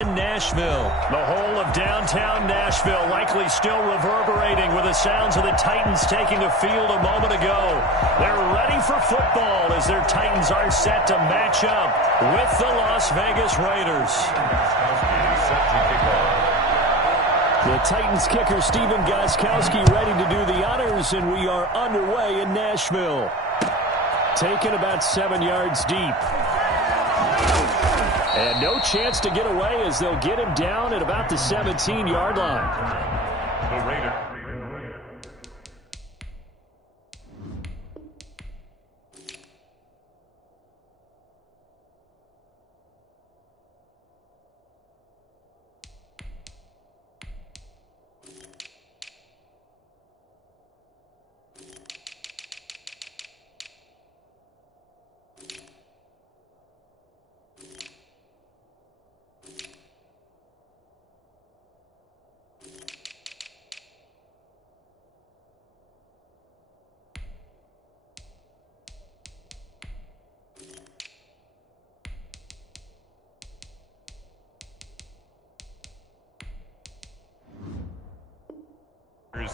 In Nashville, the whole of downtown Nashville likely still reverberating with the sounds of the Titans taking a field a moment ago. They're ready for football as their Titans are set to match up with the Las Vegas Raiders. The Titans kicker Stephen Gostkowski ready to do the honors, and we are underway in Nashville. Taken about 7 yards deep. And no chance to get away as they'll get him down at about the 17-yard line. The Raiders.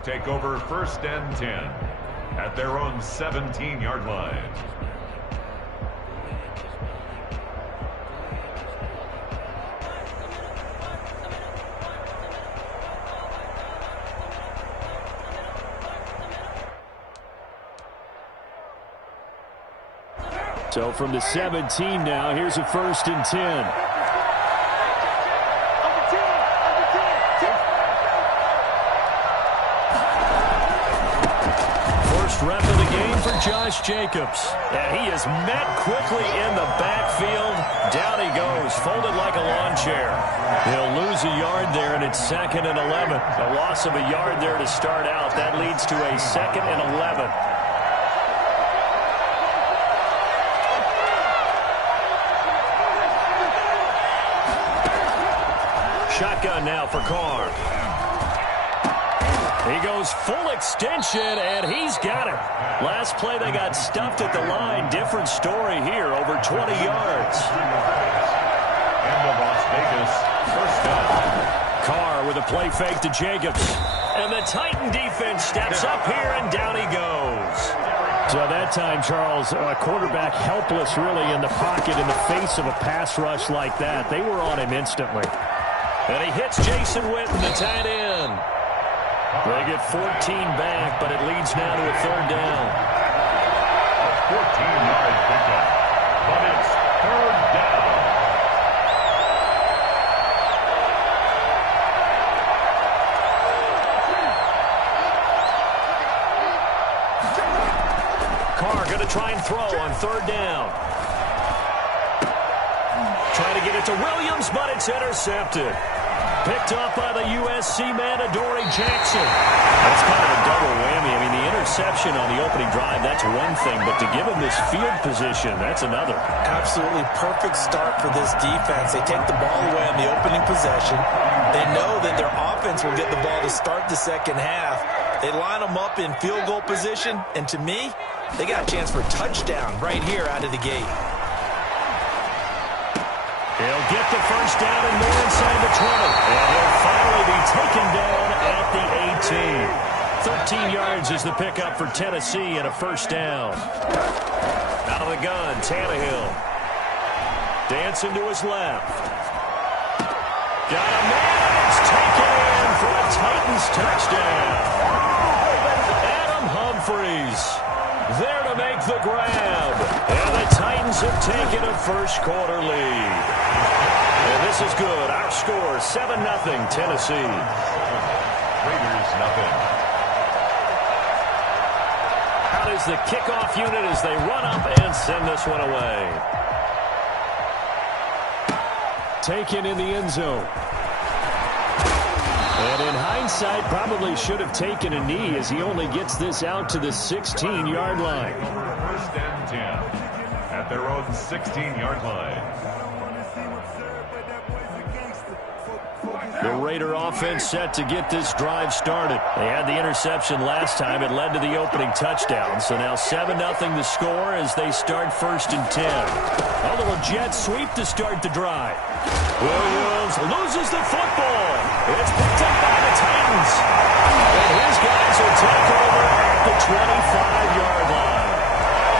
Take over 1st and 10 at their own 17-yard line. So from the 17 now, here's a 1st and 10. Rep of the game for Josh Jacobs. And he is met quickly in the backfield. Down he goes, folded like a lawn chair. He'll lose a yard there, and it's 2nd and 11. A loss of a yard there to start out. That leads to a 2nd and 11. Shotgun now for Carr. He goes full extension, and he's got it. Last play, they got stuffed at the line. Different story here, over 20 yards. And the Las Vegas first down. Carr with a play fake to Jacobs. And the Titan defense steps up here, and down he goes. So that time, Charles, a quarterback helpless really in the pocket in the face of a pass rush like that. They were on him instantly. And he hits Jason Witten, the tight end. They get 14 back, but it leads now to a 3rd down. A 14-yard pickup, but it's 3rd down. Carr going to try and throw on 3rd down. Trying to get it to Williams, but it's intercepted. Picked up by the USC man, Adoree Jackson. That's kind of a double whammy. I mean, the interception on the opening drive, that's one thing, but to give him this field position, that's another. Absolutely perfect start for this defense. They take the ball away on the opening possession. They know that their offense will get the ball to start the second half. They line them up in field goal position, and to me, they got a chance for a touchdown right here out of the gate. He'll get the 1st down and more inside the 20. And he'll finally be taken down at the 18. 13 yards is the pickup for Tennessee and a 1st down. Out of the gun, Tannehill. Dancing to his left. Got a man, and it's taken in for a Titans touchdown. Adam Humphries there to make the grab. And the Titans have taken a 1st quarter lead. And this is good. Our score, 7-0, Tennessee. Raiders, nothing. Out is the kickoff unit as they run up and send this one away. Taken in the end zone. And in hindsight, probably should have taken a knee as he only gets this out to the 16-yard line. 1st and 10 at their own 16-yard line. The Raider offense set to get this drive started. They had the interception last time. It led to the opening touchdown. So now 7-0 the score as they start 1st and 10. A little jet sweep to start the drive. Williams loses the football. It's picked up by the Titans. And his guys will take over at the 25-yard line.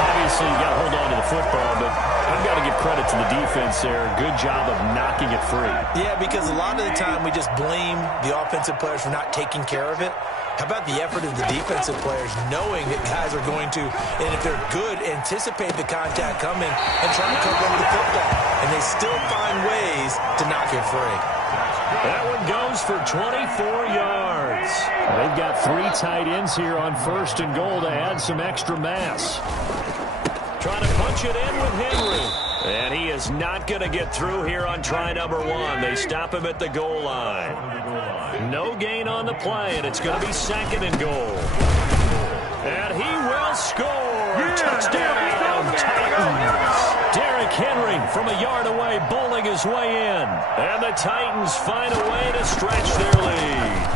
Obviously, you got to hold on to the football, but I've got to give credit to the defense there. Good job of knocking it free. Yeah, because a lot of the time we just blame the offensive players for not taking care of it. How about the effort of the defensive players knowing that guys are going to, and if they're good, anticipate the contact coming and try and cover up the football. And they still find ways to knock it free. That one goes for 24 yards. They've got 3 tight ends here on 1st and goal to add some extra mass. Trying to punch it in with Henry. And he is not going to get through here on try number 1. They stop him at the goal line. No gain on the play, and it's going to be 2nd and goal. And he will score. Touchdown, Titans. Derrick Henry from a yard away, bowling his way in. And the Titans find a way to stretch their lead.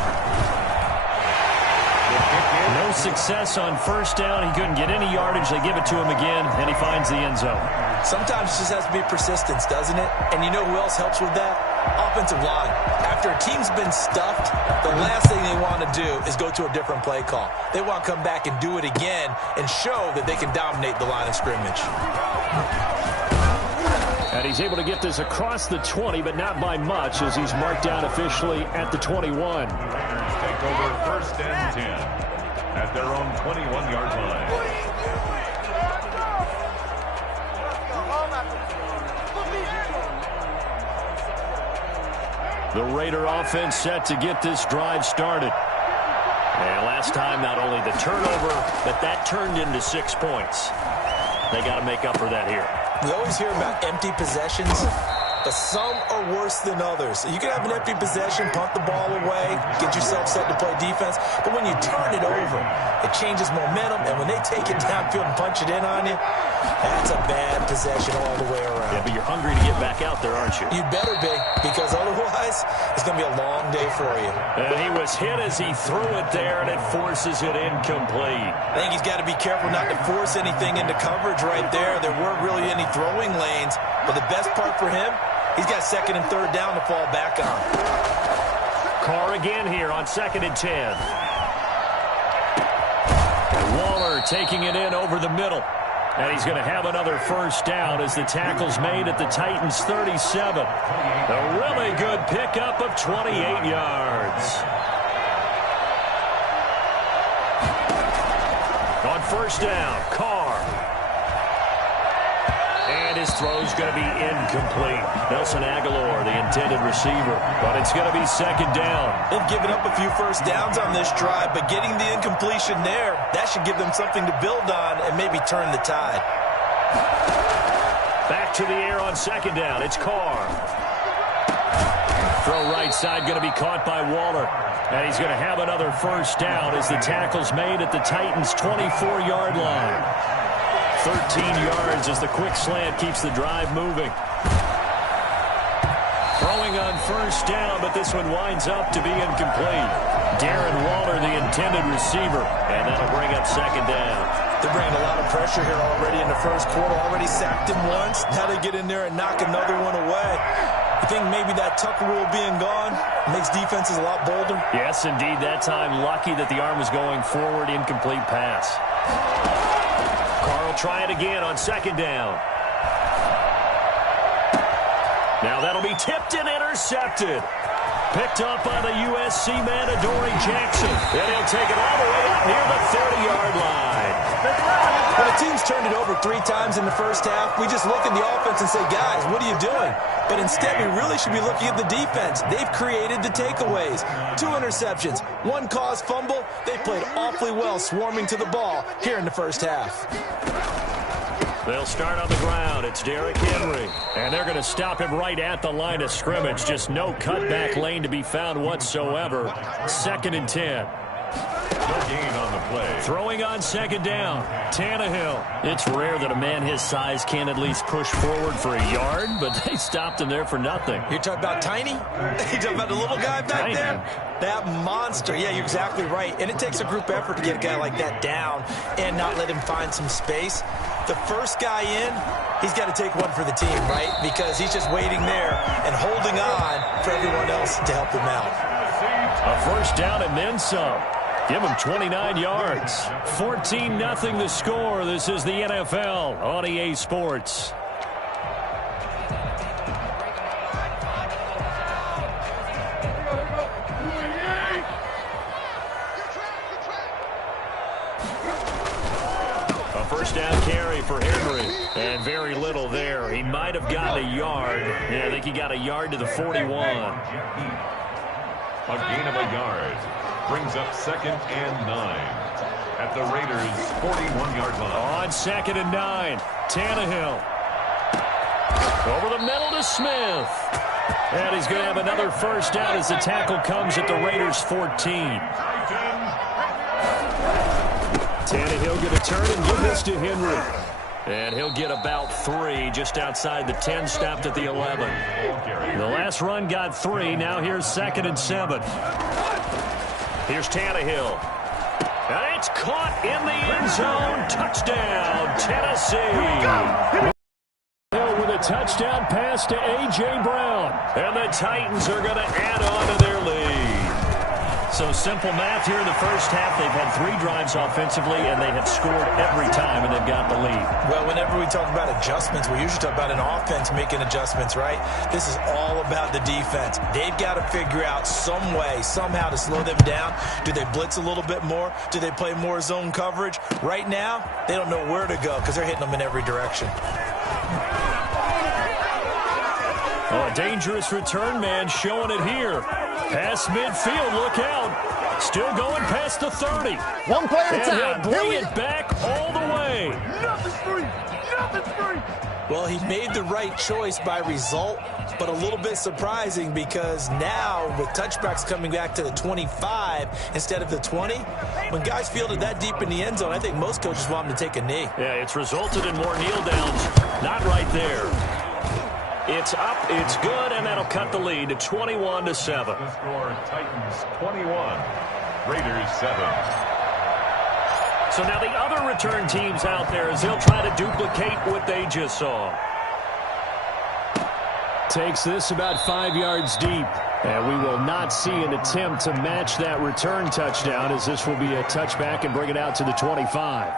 No success on 1st down. He couldn't get any yardage. They give it to him again, and he finds the end zone. Sometimes it just has to be persistence, doesn't it? And you know who else helps with that? Offensive line. After a team's been stuffed, the last thing they want to do is go to a different play call. They want to come back and do it again and show that they can dominate the line of scrimmage. And he's able to get this across the 20, but not by much, as he's marked down officially at the 21. Take over 1st and 10 at their own 21-yard line. The Raider offense set to get this drive started. And last time, not only the turnover, but that turned into 6 points. They got to make up for that here. We always hear about empty possessions, but some are worse than others. You can have an empty possession, punt the ball away, get yourself set to play defense, but when you turn it over, it changes momentum, and when they take it downfield and punch it in on you, that's a bad possession all the way around. Yeah, but you're hungry to get back out there, aren't you? You better be, because otherwise, it's going to be a long day for you. And he was hit as he threw it there, and it forces it incomplete. I think he's got to be careful not to force anything into coverage right there. There weren't really any throwing lanes, but the best part for him, he's got 2nd and 3rd down to fall back on. Carr again here on 2nd and 10. Waller taking it in over the middle. And he's going to have another 1st down as the tackle's made at the Titans' 37. A really good pickup of 28 yards. On 1st down, Carr. And his throw's going to be incomplete. Nelson Aguilar, the intended receiver. But it's going to be 2nd down. They've given up a few 1st downs on this drive, but getting the incompletion there, that should give them something to build on and maybe turn the tide. Back to the air on 2nd down. It's Carr. Throw right side going to be caught by Waller. And he's going to have another 1st down as the tackle's made at the Titans' 24-yard line. 13 yards as the quick slant keeps the drive moving. Throwing on 1st down, but this one winds up to be incomplete. Darren Waller, the intended receiver, and that'll bring up 2nd down. They're bringing a lot of pressure here already in the 1st quarter. Already sacked him once. Now they get in there and knock another one away. You think maybe that Tucker rule being gone makes defenses a lot bolder? Yes, indeed. That time, lucky that the arm was going forward. Incomplete pass. Carl try it again on 2nd down. Now that'll be tipped and intercepted. Picked up by the USC man, Adoree Jackson. And he'll take it all the way out near the 30-yard line. When a team's turned it over 3 times in the 1st half, we just look at the offense and say, guys, what are you doing? But instead, we really should be looking at the defense. They've created the takeaways. 2 interceptions, 1 caused fumble. They played awfully well swarming to the ball here in the 1st half. They'll start on the ground. It's Derrick Henry. And they're going to stop him right at the line of scrimmage. Just no cutback lane to be found whatsoever. 2nd and 10. No gain on the play. Throwing on 2nd down, Tannehill. It's rare that a man his size can at least push forward for a yard, but they stopped him there for nothing. You're talking about Tiny? You're talking about the little guy back there? That monster. Yeah, you're exactly right. And it takes a group effort to get a guy like that down and not let him find some space. the first guy in, he's got to take one for the team, right? Because he's just waiting there and holding on for everyone else to help him out. A first down and then some. Give him 29 yards. 14-0 the score. This is the NFL on EA Sports. A first down carry for Henry. And very little there. He might have gotten a yard. Yeah, I think he got a yard to the 41. A gain of a yard. Brings up 2nd and 9 at the Raiders' 41-yard line. On 2nd and 9, Tannehill. Over the middle to Smith. And he's going to have another first down as the tackle comes at the Raiders' 14. Tannehill going to turn and give this to Henry. And he'll get about 3 just outside the 10, stopped at the 11. The last run got 3. Now here's 2nd and 7. Here's Tannehill. And it's caught in the end zone. Touchdown, Tennessee. Hill with a touchdown pass to A.J. Brown. And the Titans are going to add on to their lead. So simple math here in the first half. They've had 3 drives offensively, and they have scored every time, and they've got the lead. Well, whenever we talk about adjustments, we usually talk about an offense making adjustments, right? This is all about the defense. They've got to figure out some way, somehow to slow them down. Do they blitz a little bit more? Do they play more zone coverage? Right now, they don't know where to go because they're hitting them in every direction. Oh, a dangerous return man showing it here. Past midfield, look out. Still going past the 30. One play at a time. And he'll bring it back all the way. Nothing's free. Nothing's free. Well, he made the right choice by result, but a little bit surprising because now with touchbacks coming back to the 25 instead of the 20, when guys fielded that deep in the end zone, I think most coaches want them to take a knee. Yeah, it's resulted in more kneel downs. Not right there. It's up, it's good, and that'll cut the lead to 21-7. The score, Titans 21, Raiders 7. So now the other return teams out there as they'll try to duplicate what they just saw. Takes this about 5 yards deep. And we will not see an attempt to match that return touchdown as this will be a touchback and bring it out to the 25.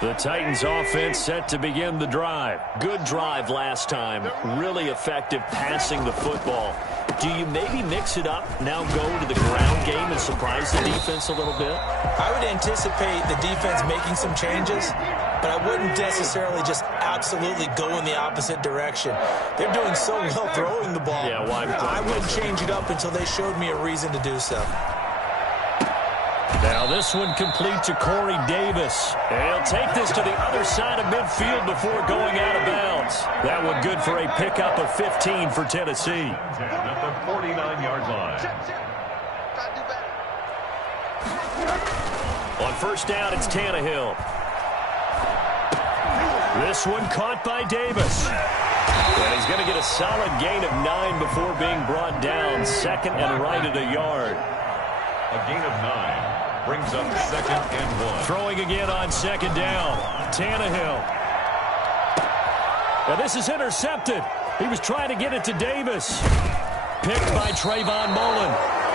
The Titans offense set to begin the drive. Good drive last time. Really effective passing the football. Do you maybe mix it up, now go to the ground game and surprise the defense a little bit? I would anticipate the defense making some changes, but I wouldn't necessarily just absolutely go in the opposite direction. They're doing so well throwing the ball. Yeah, why? I wouldn't change it up until they showed me a reason to do so. Now this one complete to Corey Davis. And he'll take this to the other side of midfield before going out of bounds. That one good for a pickup of 15 for Tennessee. At the 49-yard line. On first down, it's Tannehill. This one caught by Davis. And he's going to get a solid gain of 9 before being brought down. Second and right at a yard. A gain of 9. Brings up 2nd and 1. Throwing again on second down. Tannehill. Now this is intercepted. He was trying to get it to Davis. Picked by Trayvon Mullen.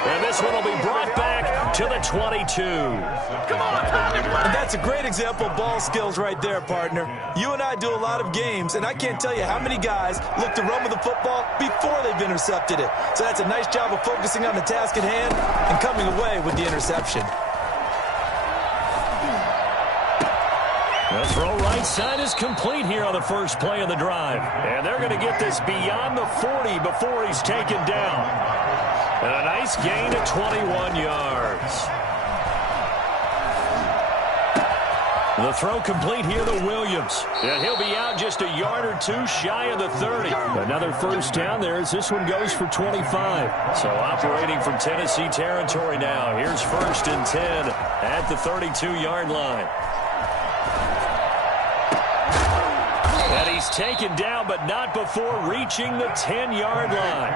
And this one will be brought back to the 22. Come on, and that's a great example of ball skills right there, partner. You and I do a lot of games, and I can't tell you how many guys look to run with the football before they've intercepted it. So that's a nice job of focusing on the task at hand and coming away with the interception. The throw right side is complete here on the first play of the drive. And they're going to get this beyond the 40 before he's taken down. And a nice gain of 21 yards. The throw complete here to Williams. And he'll be out just a yard or two shy of the 30. Another first down there as this one goes for 25. So operating from Tennessee territory now. Here's 1st and 10 at the 32-yard line. And he's taken down, but not before reaching the 10-yard line.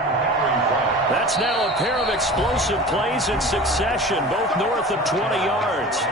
That's now a pair of explosive plays in succession, both north of 20 yards.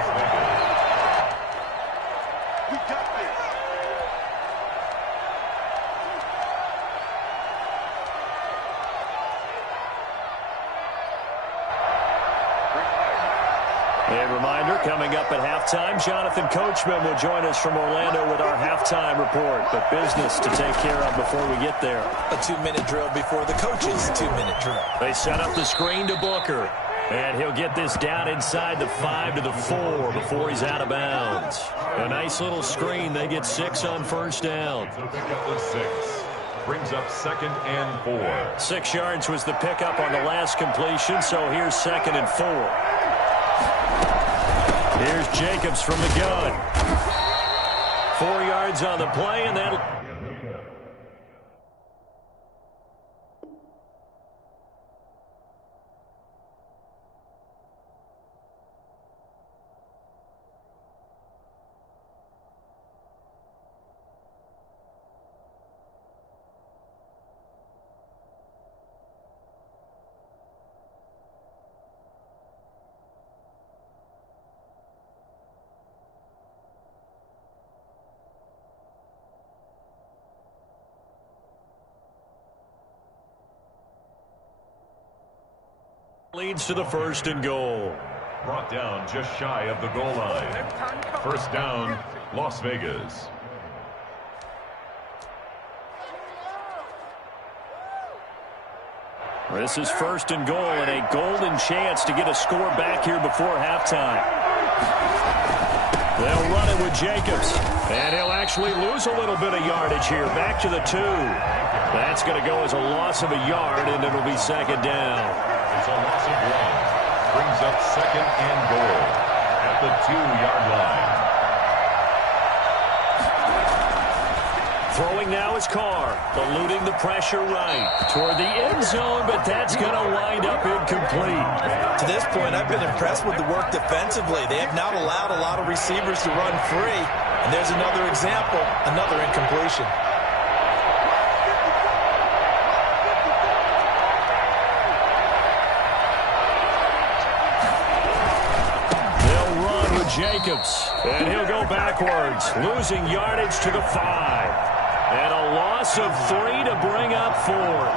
A reminder, coming up at halftime, Jonathan Coachman will join us from Orlando with our halftime report. But business to take care of before we get there. A 2-minute drill before the coach's 2-minute drill. They set up the screen to Booker. And he'll get this down inside the 5 to the 4 before he's out of bounds. A nice little screen. They get 6 on first down. So pick up the 6. Brings up 2nd and 4. 6 yards was the pickup on the last completion, so here's 2nd and 4. Here's Jacobs from the gun. 4 yards on the play, and that'll... leads to the 1st and goal. Brought down just shy of the goal line. First down, Las Vegas. This is 1st and goal and a golden chance to get a score back here before halftime. They'll run it with Jacobs. And he'll actually lose a little bit of yardage here. Back to the 2. That's going to go as a loss of a yard, and it'll be 2nd down. It's a loss of 1. Brings up 2nd and goal at the 2-yard line. Throwing now is Carr. Eluding the pressure right toward the end zone, but that's going to wind up incomplete. To this point, I've been impressed with the work defensively. They have not allowed a lot of receivers to run free. And there's another example, another incompletion. Jacobs, and he'll go backwards, losing yardage to the 5. And a loss of 3 to bring up 4th.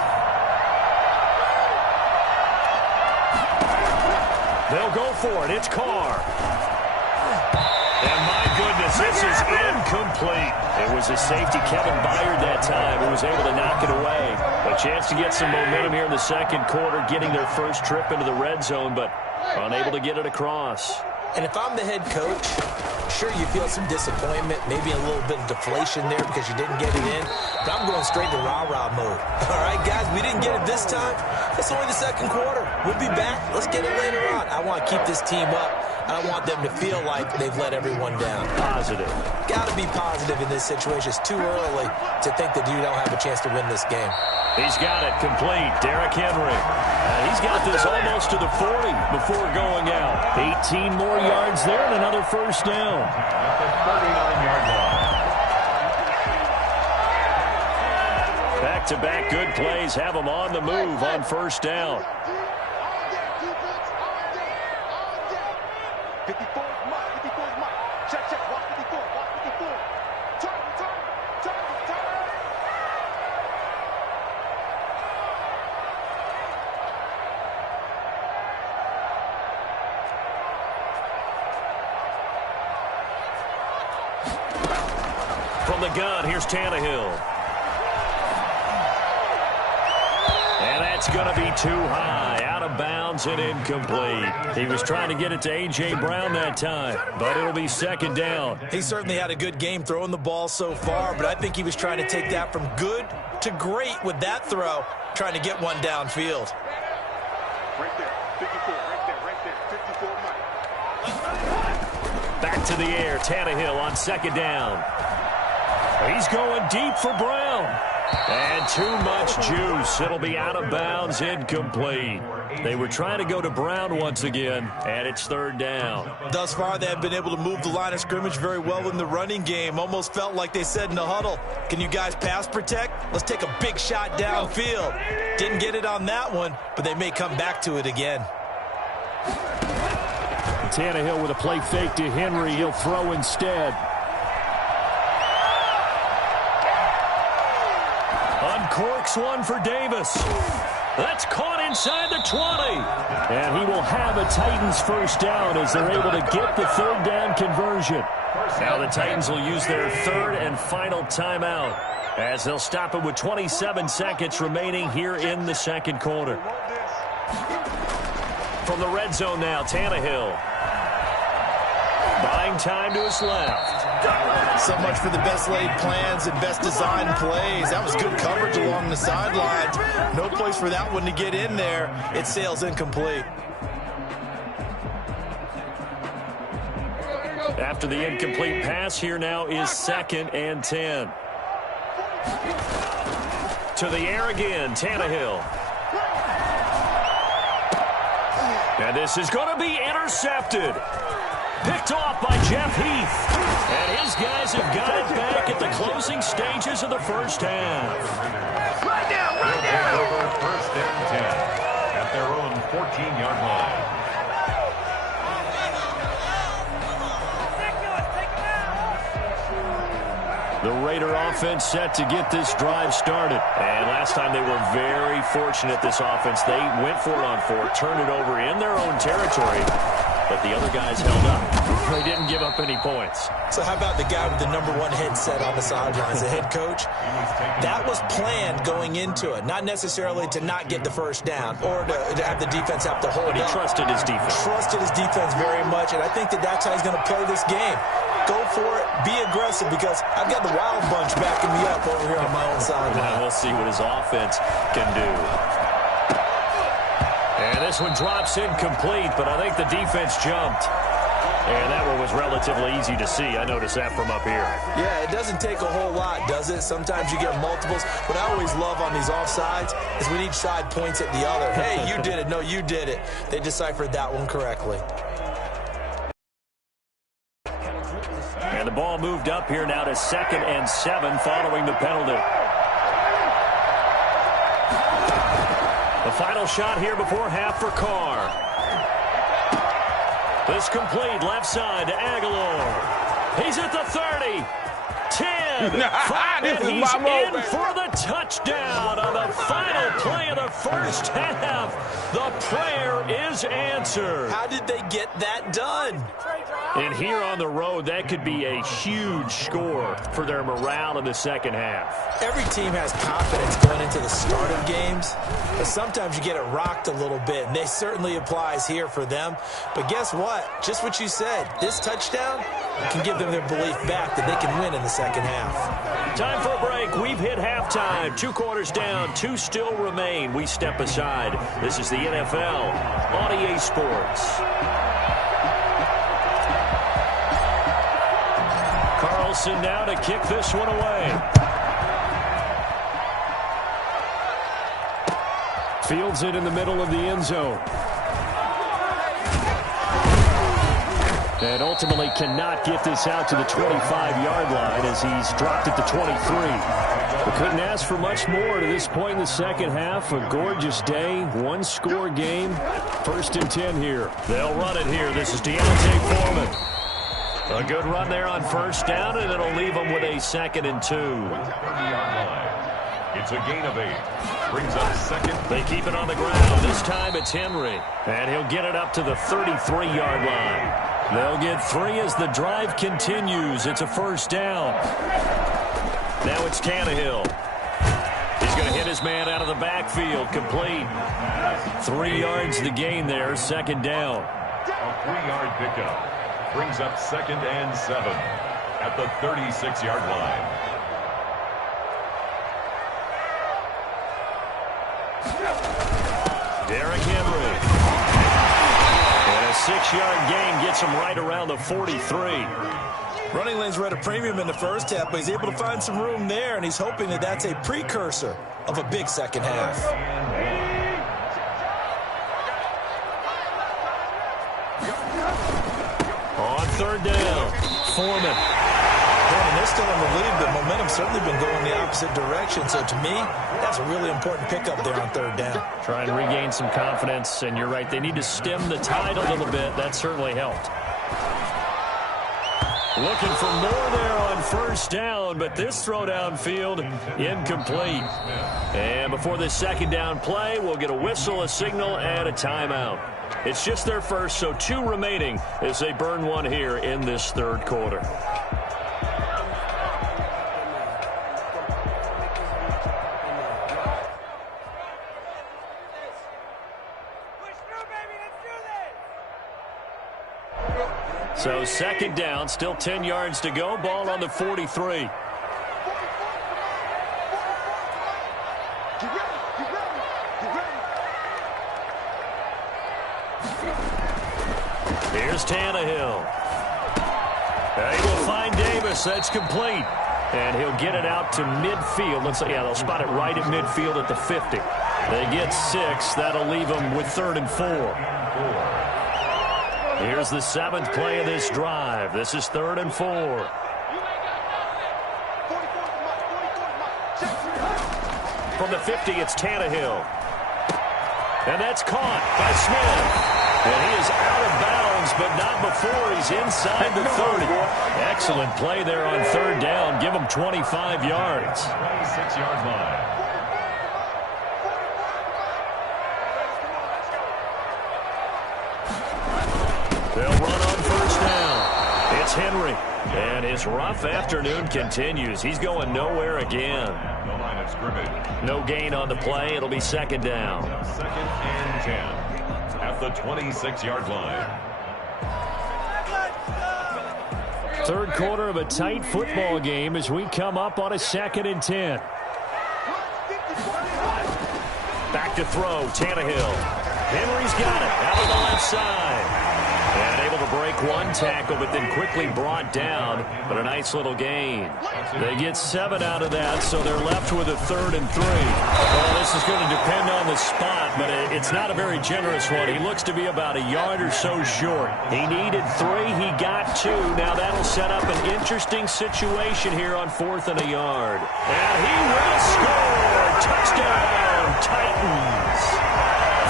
They'll go for it. It's Carr. And my goodness, this is incomplete. It was a safety, Kevin Byard, that time, who was able to knock it away. A chance to get some momentum here in the 2nd quarter, getting their first trip into the red zone, but unable to get it across. And if I'm the head coach, sure, you feel some disappointment, maybe a little bit of deflation there because you didn't get it in. But I'm going straight to rah-rah mode. All right, guys, we didn't get it this time. It's only the 2nd quarter. We'll be back. Let's get it later on. I want to keep this team up. I don't want them to feel like they've let everyone down. Positive. Got to be positive in this situation. It's too early to think that you don't have a chance to win this game. He's got it complete. Derrick Henry. He's got this almost to the 40 before going out. 18 more yards there and another first down. At the 39-yard line. Back-to-back good plays have them on the move on first down. 54 is Mike. 54 is Mike. Check, check. Watch 54. Watch 54. Turn. From the gun, here's Tannehill. And that's going to be too high. Out of bounds and incomplete. He was trying to get it to A.J. Brown that time, but it'll be 2nd down. He certainly had a good game throwing the ball so far, but I think he was trying to take that from good to great with that throw, trying to get one downfield. Right there. 54. Right there. 54 Mike. Back back to the air. Tannehill on second down. He's going deep for Brown. And too much juice. It'll be out of bounds, incomplete. They were trying to go to Brown once again, and it's third down. Thus far, they have been able to move the line of scrimmage very well in the running game. Almost felt like they said in the huddle, can you guys pass protect? Let's take a big shot downfield. Didn't get it on that one, but they may come back to it again. Tannehill with a play fake to Henry. He'll throw instead. Uncorks one for Davis. That's caught inside the 20. And he will have a Titans first down as they're able to get the third down conversion. Now the Titans will use their third and final timeout as they'll stop it with 27 seconds remaining here in the second quarter. From the red zone now, Tannehill. Buying time to his left. So much for the best laid plans and best designed plays. That was good coverage along the sidelines. No place for that one to get in there. It sails incomplete. After the incomplete pass, here now is 2nd and 10. To the air again, Tannehill. And this is going to be intercepted. Picked off by Jeff Heath. And his guys have got it back at the closing stages of the first half. Right down, right down. Over 1st and 10 at their own 14-yard line. The Raider offense set to get this drive started. And last time they were very fortunate, this offense. They went for it on 4, turned it over in their own territory. But the other guys held up. They didn't give up any points. So how about the guy with the #1 headset on the sidelines, the head coach? That was planned going into it. Not necessarily to not get the first down or to have the defense have to hold But he up. trusted his defense. Trusted his defense very much, and I think that's how he's going to play this game. Go for it. Be aggressive because I've got the wild bunch backing me up over here on my own sideline. We'll see what his offense can do. And this one drops incomplete, but I think the defense jumped. And that one was relatively easy to see. I noticed that from up here. Yeah, it doesn't take a whole lot, does it? Sometimes you get multiples. What I always love on these offsides is when each side points at the other. Hey, you did it. No, you did it. They deciphered that one correctly. And the ball moved up here now to 2nd and 7 following the penalty. The final shot here before half for Carr. This complete left side to Aguilar. He's at the 30. 10. 5, and he's in for the touchdown on the final play of the first half. The prayer is answered. How did they get that done? And here on the road, that could be a huge score for their morale in the second half. Every team has confidence going into the start of games, but sometimes you get it rocked a little bit, and that certainly applies here for them. But guess what? Just what you said. This touchdown can give them their belief back that they can win in the second half. Time for a break. We've hit halftime. 2 quarters down. 2 still remain. We step aside. This is the NFL on EA Sports. Carlson now to kick this one away. Fields it in the middle of the end zone. And ultimately cannot get this out to the 25-yard line as he's dropped it to 23. We couldn't ask for much more to this point in the second half. A gorgeous day, 1-score game. 1st and 10 here. They'll run it here. This is Deontay Foreman. A good run there on 1st down, and it'll leave them with a 2nd and 2. It's a gain of 8. Brings up 2nd. They keep it on the ground. This time it's Henry. And he'll get it up to the 33-yard line. They'll get 3 as the drive continues. It's a 1st down. Now it's Tannehill. He's going to hit his man out of the backfield. Complete. 3 yards the gain there. 2nd down. A 3-yard pickup. Brings up 2nd and 7 at the 36-yard line. Derrick Henry. And a 6-yard gain gets him right around the 43. Running lanes were at a premium in the first half, but he's able to find some room there, and he's hoping that that's a precursor of a big second half. On third down, Foreman. And they're still in the lead, but momentum's certainly been going the opposite direction. So to me, that's a really important pickup there on third down. Try and regain some confidence, and you're right, they need to stem the tide a little bit. That certainly helped. Looking for more there on first down, but this throw downfield incomplete. And before this second down play, we'll get a whistle, a signal, and a timeout. It's just their first, so 2 remaining as they burn one here in this third quarter. So second down, still 10 yards to go. Ball on the 43. Here's Tannehill. They will find Davis. That's complete. And he'll get it out to midfield. Looks like, yeah, they'll spot it right at midfield at the 50. They get 6. That'll leave them with 3rd and 4. Here's the 7th play of this drive. This is 3rd and 4. From the 50, it's Tannehill. And that's caught by Smith. And he is out of bounds, but not before he's inside the 30. Excellent play there on third down. Give him 25 yards. 26-yard line. They'll run on first down. It's Henry. And his rough afternoon continues. He's going nowhere again. The line of scrimmage. No gain on the play. It'll be second down. 2nd and 10 at the 26-yard line. Third quarter of a tight football game as we come up on a 2nd and 10. Back to throw, Tannehill. Henry's got it out of the left side. And able to break one tackle, but then quickly brought down. But a nice little gain. They get 7 out of that, so they're left with a 3rd and 3. Well, this is going to depend on the spot, but it's not a very generous one. He looks to be about a yard or so short. He needed 3. He got 2. Now that'll set up an interesting situation here on 4th and a yard. And he will score. Touchdown, Titans.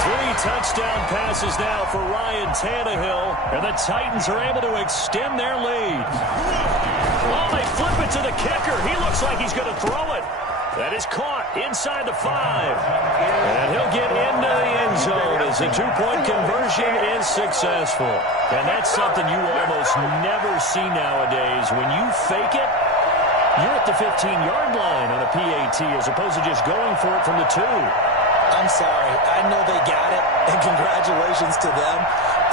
3 touchdown passes now for Ryan Tannehill, and the Titans are able to extend their lead. Oh, they flip it to the kicker. He looks like he's going to throw it. That is caught inside the 5. And he'll get into the end zone as the 2-point conversion is successful. And that's something you almost never see nowadays. When you fake it, you're at the 15-yard line on a PAT as opposed to just going for it from the 2. I'm sorry. I know they got it, and congratulations to them,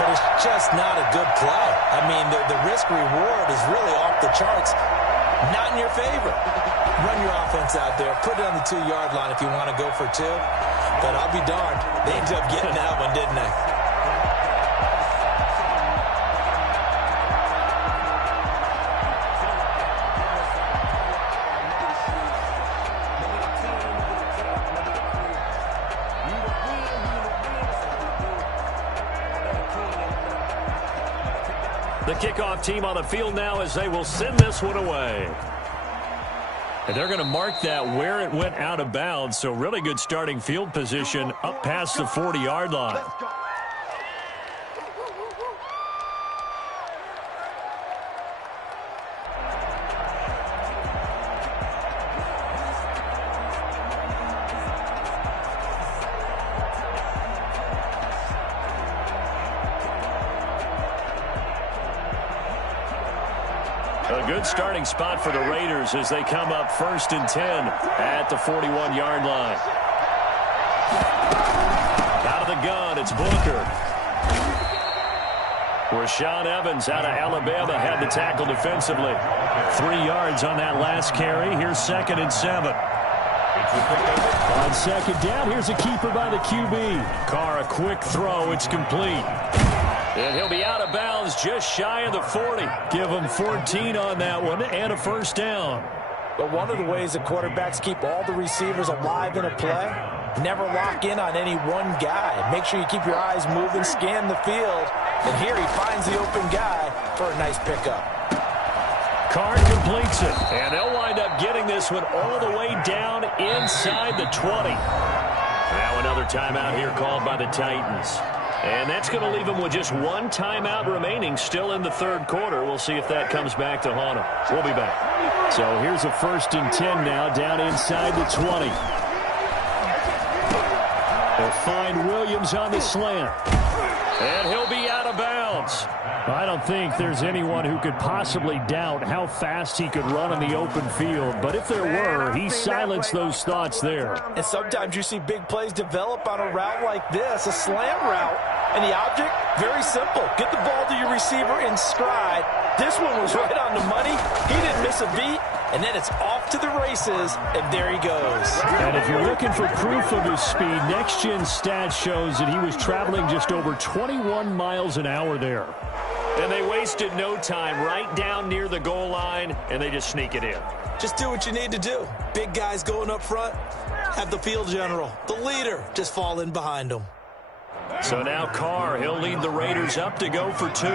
but it's just not a good play. I mean, the risk-reward is really off the charts. Not in your favor. Run your offense out there. Put it on the 2-yard line if you want to go for 2. But I'll be darned. They ended up getting that one, didn't they? The kickoff team on the field now as they will send this one away. And they're going to mark that where it went out of bounds. So really good starting field position up past the 40-yard line. A good starting spot for the Raiders as they come up 1st and 10 at the 41-yard line. Out of the gun, it's Booker. Rashaan Evans out of Alabama had the tackle defensively. 3 yards on that last carry. Here's 2nd and 7. On second down, here's a keeper by the QB. Carr, a quick throw. It's complete. And he'll be out of bounds just shy of the 40. Give him 14 on that one and a first down. But one of the ways that quarterbacks keep all the receivers alive in a play, never lock in on any one guy. Make sure you keep your eyes moving, scan the field. And here he finds the open guy for a nice pickup. Carr completes it. And they'll wind up getting this one all the way down inside the 20. Now another timeout here called by the Titans. And that's going to leave them with just one timeout remaining still in the third quarter. We'll see if that comes back to haunt them. We'll be back. So here's a 1st and 10 now down inside the 20. They'll find Williams on the slant. And he'll be out of bounds. I don't think there's anyone who could possibly doubt how fast he could run in the open field. But if there were, he silenced those thoughts there. And sometimes you see big plays develop on a route like this, a slant route. And the object, very simple. Get the ball to your receiver in stride. This one was right on the money. He didn't miss a beat. And then it's off to the races, and there he goes. And if you're looking for proof of his speed, Next Gen Stats shows that he was traveling just over 21 miles an hour there. And they wasted no time right down near the goal line, and they just sneak it in. Just do what you need to do. Big guys going up front, have the field general, the leader, just fall in behind them. So now Carr, he'll lead the Raiders up to go for 2.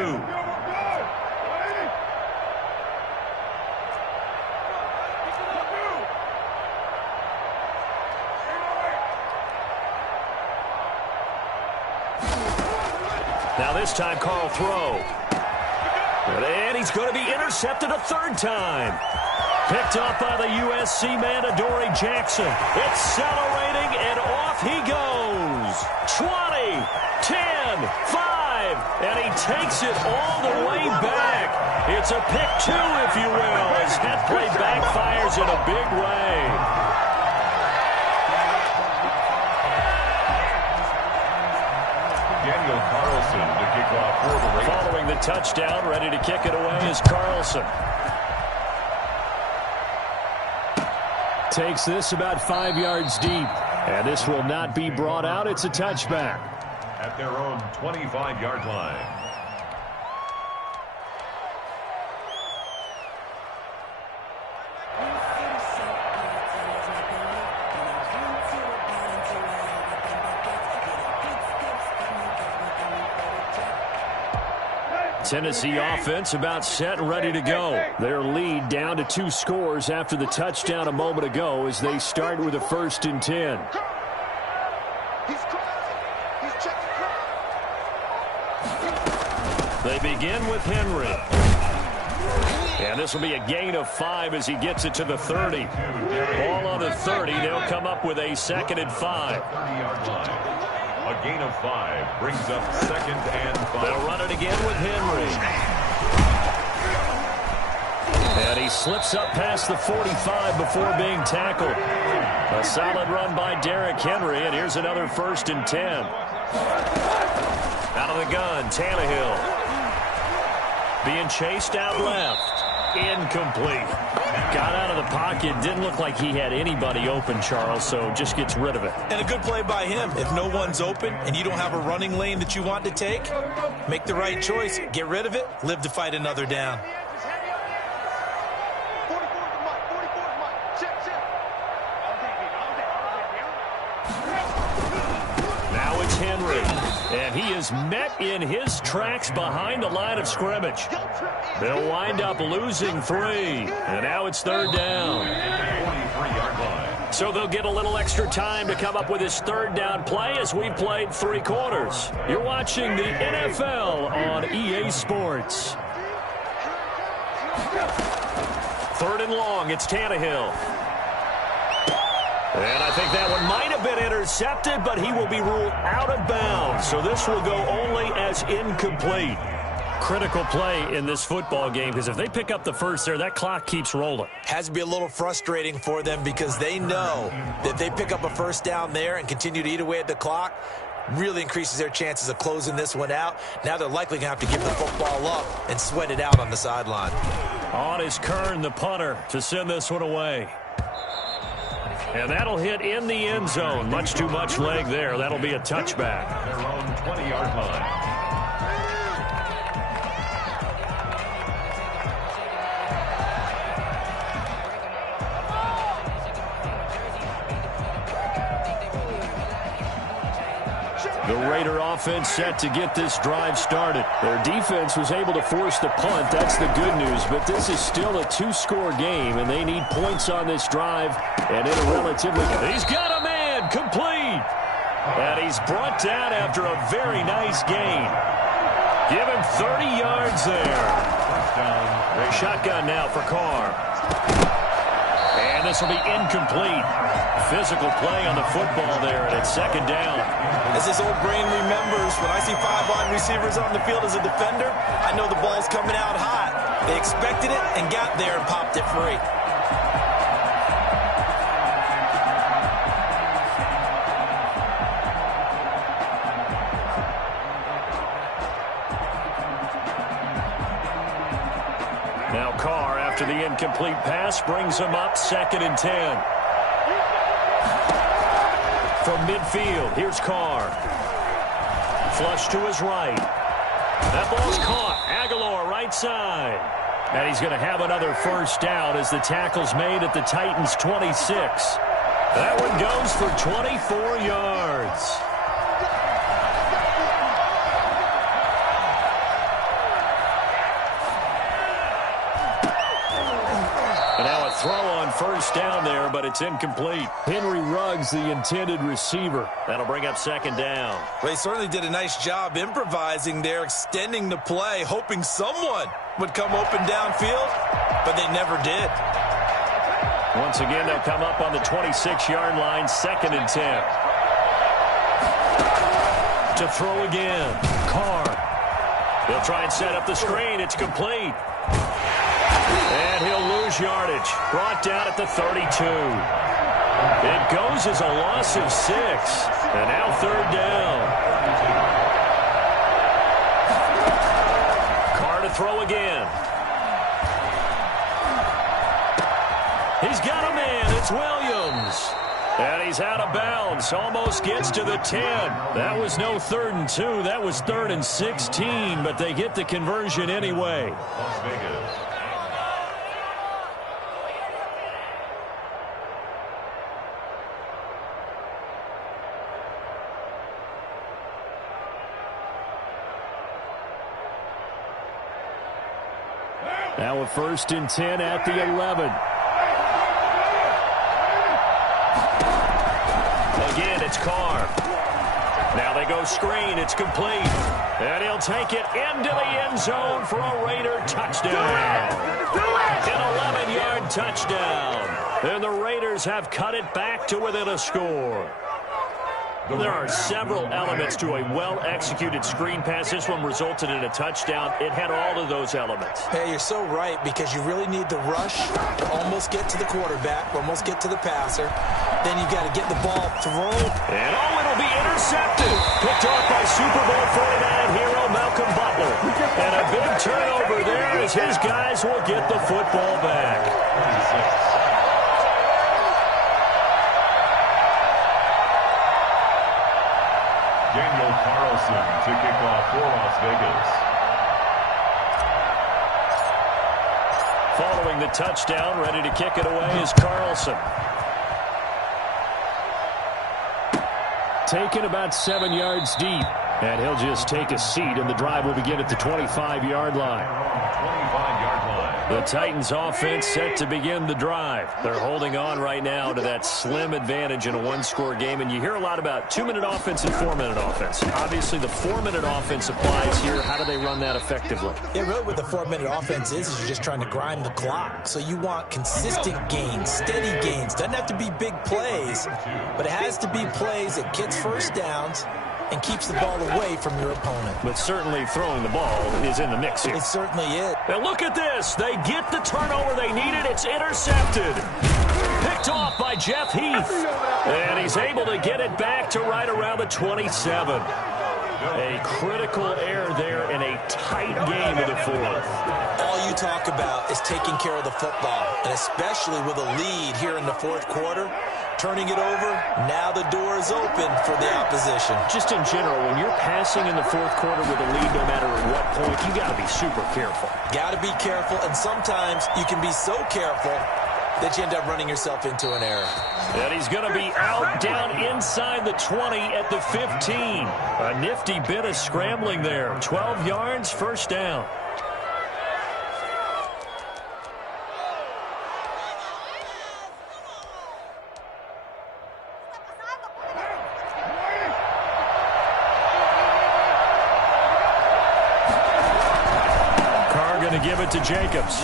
Now this time Carr will throw. And he's going to be intercepted a 3rd time. Picked up by the USC man, Adoree Jackson. Accelerating, and off he goes. 20, 10, 5, and he takes it all the way back. It's a pick 2, if you will, as that play backfires in a big way. Daniel Carlson to kick off for the Raiders. Following the touchdown, ready to kick it away is Carlson. Takes this about 5 yards deep. And this will not be brought out. It's a touchback. At their own 25-yard line. Tennessee offense about set and ready to go. Their lead down to 2 scores after the touchdown a moment ago as they start with a 1st and 10. They begin with Henry. And this will be a gain of 5 as he gets it to the 30. Ball on the 30. They'll come up with a 2nd and 5. 30-yard line. A gain of 5 brings up 2nd and 5. They'll run it again with Henry. And he slips up past the 45 before being tackled. A solid run by Derrick Henry, and here's another 1st and 10. Out of the gun, Tannehill. Being chased out left. Incomplete. Got out of the pocket. Didn't look like he had anybody open, Charles, so just gets rid of it. And a good play by him. If no one's open and you don't have a running lane that you want to take, make the right choice. Get rid of it. Live to fight another down. Now it's Henry. And he is met in his tracks behind the line of scrimmage. They'll wind up losing 3. And now it's 3rd down. 43-yard line. So they'll get a little extra time to come up with his 3rd down play as we've played 3 quarters. You're watching the NFL on EA Sports. 3rd and long, it's Tannehill. And I think that one might have been intercepted, but he will be ruled out of bounds. So this will go only as incomplete. Critical play in this football game, because if they pick up the 1st there, that clock keeps rolling. Has to be a little frustrating for them because they know that if they pick up a 1st down there and continue to eat away at the clock, really increases their chances of closing this one out. Now they're likely going to have to give the football up and sweat it out on the sideline. On is Kern, the punter, to send this one away. And that'll hit in the end zone. Much too much leg there. That'll be a touchback. Their own 20-yard line. The Raider offense set to get this drive started. Their defense was able to force the punt. That's the good news. But this is still a two-score game, and they need points on this drive. And in a relatively... He's got a man complete. And he's brought down after a very nice gain. Give him 30 yards there. Shotgun now for Carr. And this will be incomplete. Physical play on the football there, and it's second down. As his old brain remembers, when I see 5 wide receivers on the field as a defender, I know the ball's coming out hot. They expected it and got there and popped it free. Now Carr, after the incomplete pass, brings him up 2nd and 10. From midfield, here's Carr. Flush to his right. That ball's caught. Aguilar right side. And he's going to have another first down as the tackle's made at the Titans' 26. That one goes for 24 yards. Throw on first down there, but it's incomplete. Henry Ruggs, the intended receiver. That'll bring up 2nd down. Well, he certainly did a nice job improvising there, extending the play, hoping someone would come open downfield, but they never did. Once again, they'll come up on the 26-yard line, 2nd and 10. To throw again, Carr. They'll try and set up the screen. It's complete. And he'll lose yardage. Brought down at the 32. It goes as a loss of 6. And now 3rd down. Carr to throw again. He's got a man. It's Williams. And he's out of bounds. Almost gets to the 10. That was no 3rd and 2. That was 3rd and 16. But they get the conversion anyway. Las Vegas. Now a 1st and 10 at the 11. Again, it's Carr. Now they go screen. It's complete. And he'll take it into the end zone for a Raider touchdown. An 11-yard touchdown. And the Raiders have cut it back to within a score. There are several elements to a well-executed screen pass. This one resulted in a touchdown. It had all of those elements. Hey, you're so right, because you really need the rush to almost get to the quarterback, almost get to the passer. Then you got to get the ball thrown. And it'll be intercepted. Picked off by Super Bowl 49 hero Malcolm Butler. And a big turnover there as his guys will get the football back. Daniel Carlson to kick off for Las Vegas. Following the touchdown, ready to kick it away is Carlson. Taken about 7 yards deep. And he'll just take a seat, and the drive will begin at the 25-yard line. 25-yard line. The Titans offense set to begin the drive. They're holding on right now to that slim advantage in a one-score game. And you hear a lot about 2-minute offense and 4-minute offense. Obviously, the 4-minute offense applies here. How do they run that effectively? Yeah, really what the 4-minute offense is you're just trying to grind the clock. So you want consistent gains, steady gains. Doesn't have to be big plays, but it has to be plays that gets first downs and keeps the ball away from your opponent. But certainly throwing the ball is in the mix here. It certainly is. Now look at this. They get the turnover they needed. It's intercepted. Picked off by Jeff Heath. And he's able to get it back to right around the 27. A critical error there in a tight game in the fourth. All you talk about is taking care of the football, and especially with a lead here in the fourth quarter. Turning it over, now the door is open for the opposition. Just in general, when you're passing in the fourth quarter with a lead, no matter at what point, you got to be super careful. Got to be careful, and sometimes you can be so careful that you end up running yourself into an error. And he's going to be out down inside the 20 at the 15. A nifty bit of scrambling there. 12 yards, first down. To give it to Jacobs.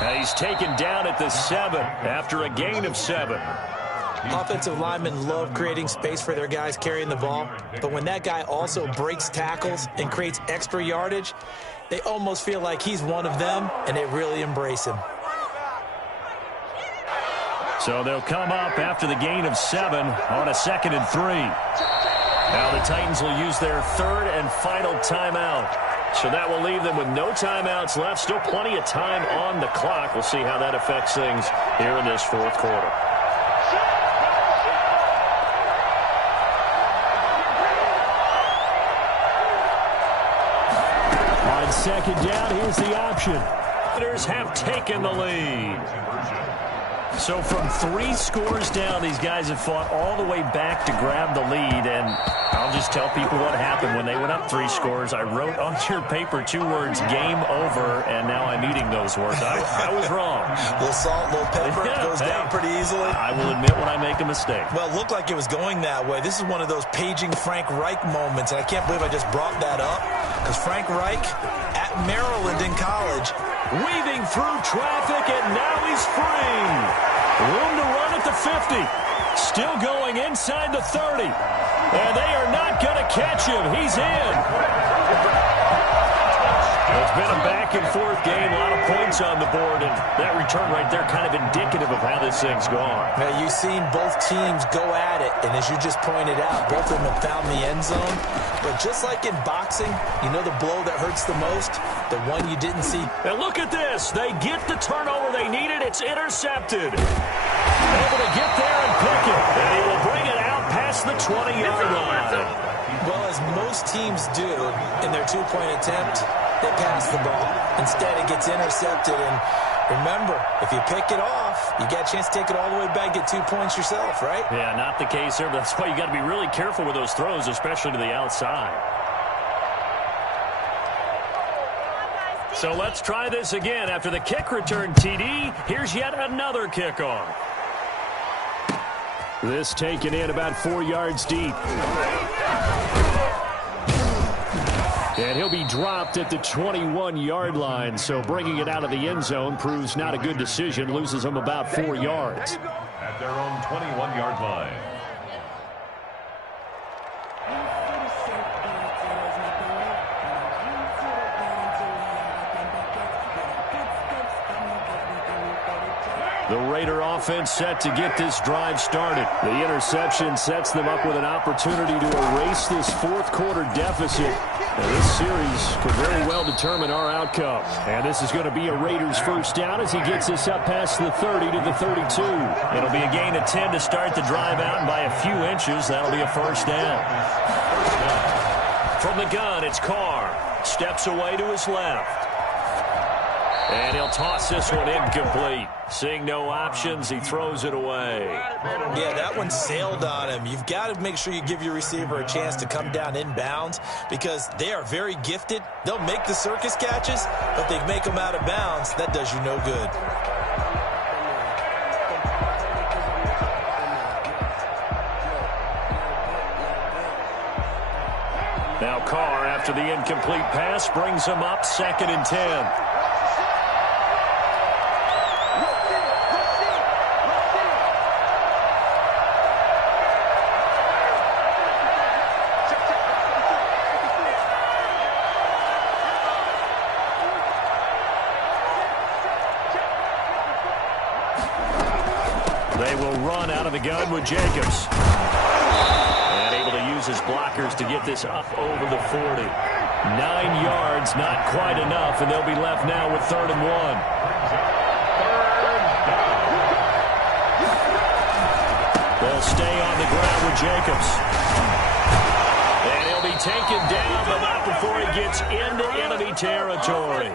And he's taken down at the 7 after a gain of 7. Offensive linemen love creating space for their guys carrying the ball, but when that guy also breaks tackles and creates extra yardage, they almost feel like he's one of them, and they really embrace him. So they'll come up after the gain of 7 on a 2nd and 3. Now the Titans will use their 3rd and final timeout. So that will leave them with no timeouts left. Still plenty of time on the clock. We'll see how that affects things here in this 4th quarter. On 2nd down, here's the option. Raiders have taken the lead. So from 3 scores down, these guys have fought all the way back to grab the lead. And I'll just tell people what happened when they went up 3 scores. I wrote on your paper 2 words, game over, and now I'm eating those words. I was wrong. A little salt, a little pepper, goes down pretty easily. I will admit when I make a mistake. Well, it looked like it was going that way. This is one of those paging Frank Reich moments, and I can't believe I just brought that up, because Frank Reich at Maryland in college, weaving through traffic, and now he's free. Room to run at the 50. Still going inside the 30. And they are not going to catch him. He's in. It's been a back-and-forth game. A lot of points on the board. And that return right there kind of indicative of how this thing's gone. Now, you've seen both teams go at it. And as you just pointed out, both of them have found the end zone. But just like in boxing, you know the blow that hurts the most? The one you didn't see. And look at this. They get the turnover they needed. It's intercepted. Able to get there and pick it. And he will bring it out past the 20-yard line. Well, as most teams do in their 2-point attempt, they pass the ball. Instead, it gets intercepted. And remember, if you pick it off, you got a chance to take it all the way back, get 2 points yourself, right? Yeah, not the case there. But that's why you got to be really careful with those throws, especially to the outside. So let's try this again. After the kick return, TD, here's yet another kickoff. This taken in about 4 yards deep. And he'll be dropped at the 21-yard line. So bringing it out of the end zone proves not a good decision. Loses him about 4 yards. At their own 21-yard line. The Raider offense set to get this drive started. The interception sets them up with an opportunity to erase this 4th quarter deficit. And this series could very well determine our outcome. And this is going to be a Raiders first down as he gets us up past the 30 to the 32. It'll be a gain of 10 to start the drive out, and by a few inches, that'll be a first down. From the gun, it's Carr. Steps away to his left. And he'll toss this one incomplete. Seeing no options, he throws it away. Yeah, that one sailed on him. You've got to make sure you give your receiver a chance to come down inbounds because they are very gifted. They'll make the circus catches, but they make them out of bounds. That does you no good. Now Carr, after the incomplete pass, brings him up 2nd and 10. They will run out of the gun with Jacobs. And able to use his blockers to get this up over the 40. 9 yards, not quite enough, and they'll be left now with 3rd and 1. They'll stay on the ground with Jacobs. And he'll be taken down, but not before he gets into enemy territory.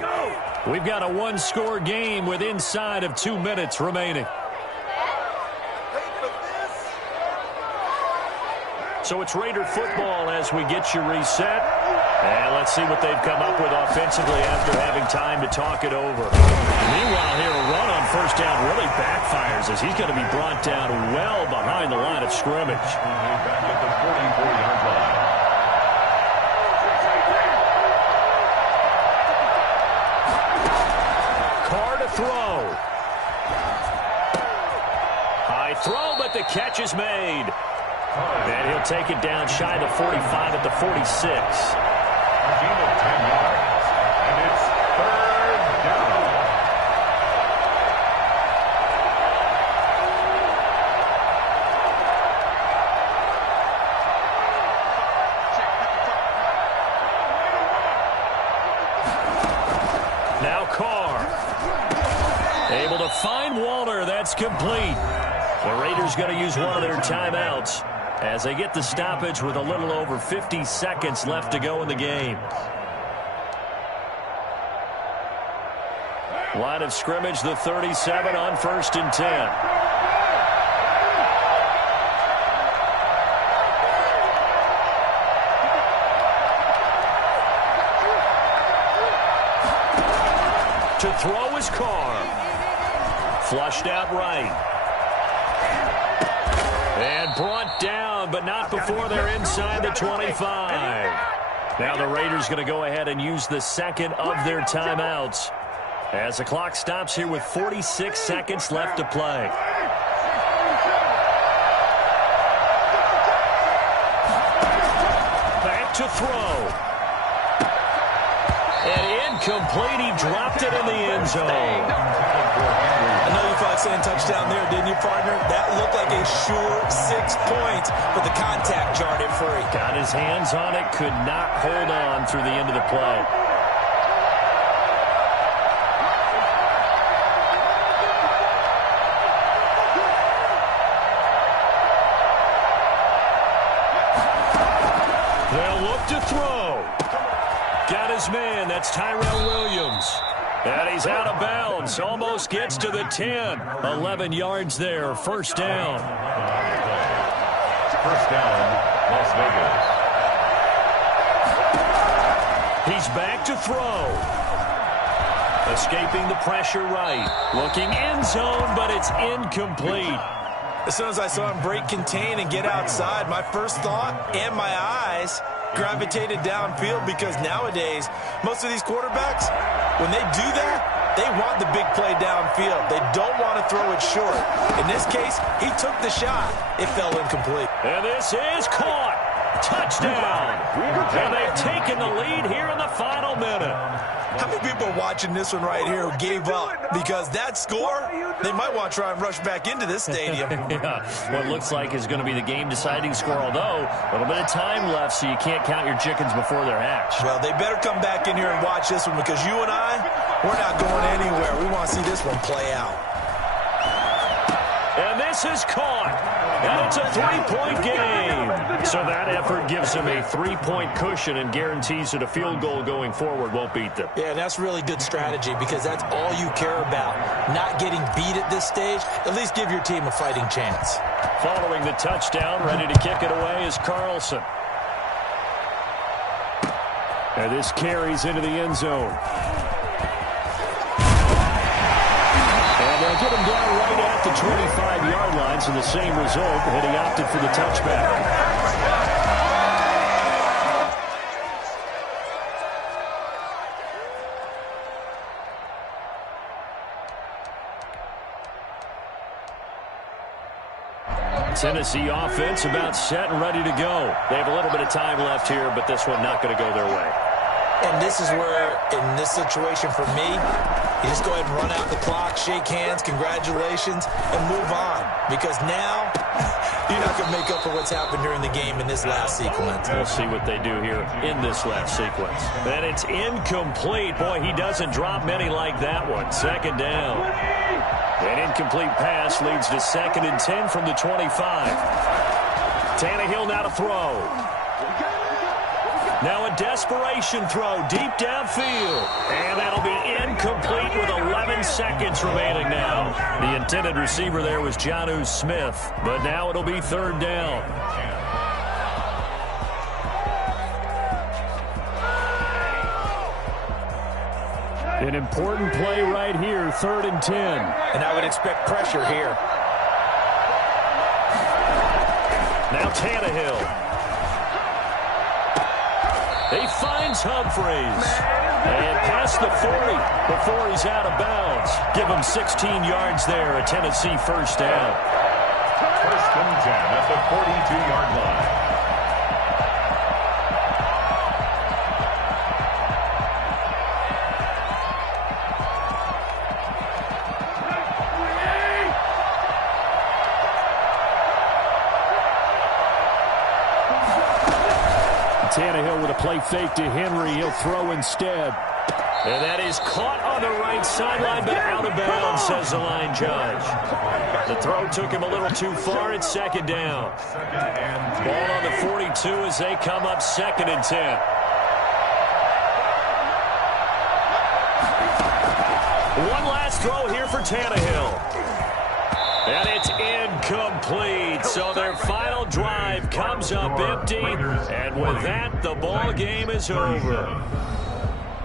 We've got a 1-score game with inside of 2 minutes remaining. So it's Raider football as we get you reset. And let's see what they've come up with offensively after having time to talk it over. Meanwhile, here a run on first down really backfires as he's going to be brought down well behind the line of scrimmage. Back at the 44-yard line. Carr to throw. High throw, but the catch is made. And he'll take it down shy of the 45 at the 46. A gain of 10 yards. And it's third down. Now Carr. Able to find Waller. That's complete. The Raiders going to use one of their timeouts as they get the stoppage with a little over 50 seconds left to go in the game. Line of scrimmage, the 37 on 1st and 10. To throw is Carr. Flushed out right. And brought down, but not before they're inside the 25. Now the Raiders going to go ahead and use the second of their timeouts as the clock stops here with 46 seconds left to play. Back to throw. And incomplete. He dropped it in the end zone. I know you thought saying touchdown there, didn't you, partner? That looked like a sure 6 points, but the contact jarred it free. Got his hands on it, could not hold on through the end of the play. They'll look to throw. Got his man. That's Tyrell Williams. And he's out of bounds. Almost gets to the 10. 11 yards there. First down. First down, Las Vegas. He's back to throw. Escaping the pressure right. Looking end zone, but it's incomplete. As soon as I saw him break contain and get outside, my first thought and my eyes gravitated downfield, because nowadays, most of these quarterbacks, when they do that, they want the big play downfield. They don't want to throw it short. In this case, he took the shot. It fell incomplete. And this is caught. Touchdown. And they've taken the lead here in the final minute. How many people are watching this one right here who gave up? Because that score, they might want to try and rush back into this stadium. Yeah, what looks like is going to be the game-deciding score, although a little bit of time left, so you can't count your chickens before they're hatched. Well, they better come back in here and watch this one, because you and I, we're not going anywhere. We want to see this one play out. And this is caught. And it's a 3-point game. So that effort gives them a 3-point cushion and guarantees that a field goal going forward won't beat them. Yeah, that's really good strategy, because that's all you care about. Not getting beat at this stage. At least give your team a fighting chance. Following the touchdown, ready to kick it away is Carlson. And this carries into the end zone. And they'll get him down right at the 25-yard line, so the same result, and he opted for the touchback. Tennessee offense about set and ready to go. They have a little bit of time left here, but this one not going to go their way. And this is where, in this situation for me, you just go ahead and run out the clock, shake hands, congratulations, and move on. Because now, you're not going to make up for what's happened during the game in this last sequence. We'll see what they do here in this last sequence. And it's incomplete. Boy, he doesn't drop many like that one. Second down. An incomplete pass leads to 2nd and 10 from the 25. Tannehill now to throw. Now a desperation throw deep downfield. And that'll be incomplete with 11 seconds remaining now. The intended receiver there was Jonnu Smith. But now it'll be 3rd down. An important play right here, 3rd and 10. And I would expect pressure here. Now Tannehill. He finds Humphreys. And past the 40 before he's out of bounds. Give him 16 yards there, a Tennessee first down. 1st and 10 at the 42-yard line. Tannehill with a play fake to Henry. He'll throw instead. And that is caught on the right sideline, but out of bounds, says the line judge. The throw took him a little too far. It's 2nd down. Ball on the 42 as they come up 2nd and 10. One last throw here for Tannehill. And it's incomplete. So their final drive comes up empty. And with that, the ball game is over.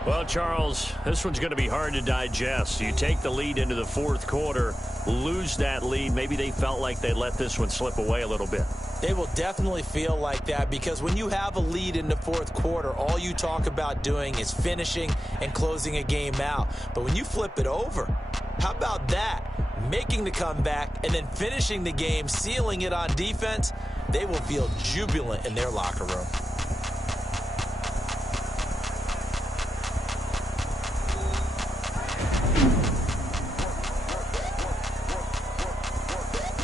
Well, Charles, this one's going to be hard to digest. You take the lead into the 4th quarter, lose that lead. Maybe they felt like they let this one slip away a little bit. They will definitely feel like that because when you have a lead in the 4th quarter, all you talk about doing is finishing and closing a game out. But when you flip it over, how about that? Making the comeback and then finishing the game, sealing it on defense, they will feel jubilant in their locker room.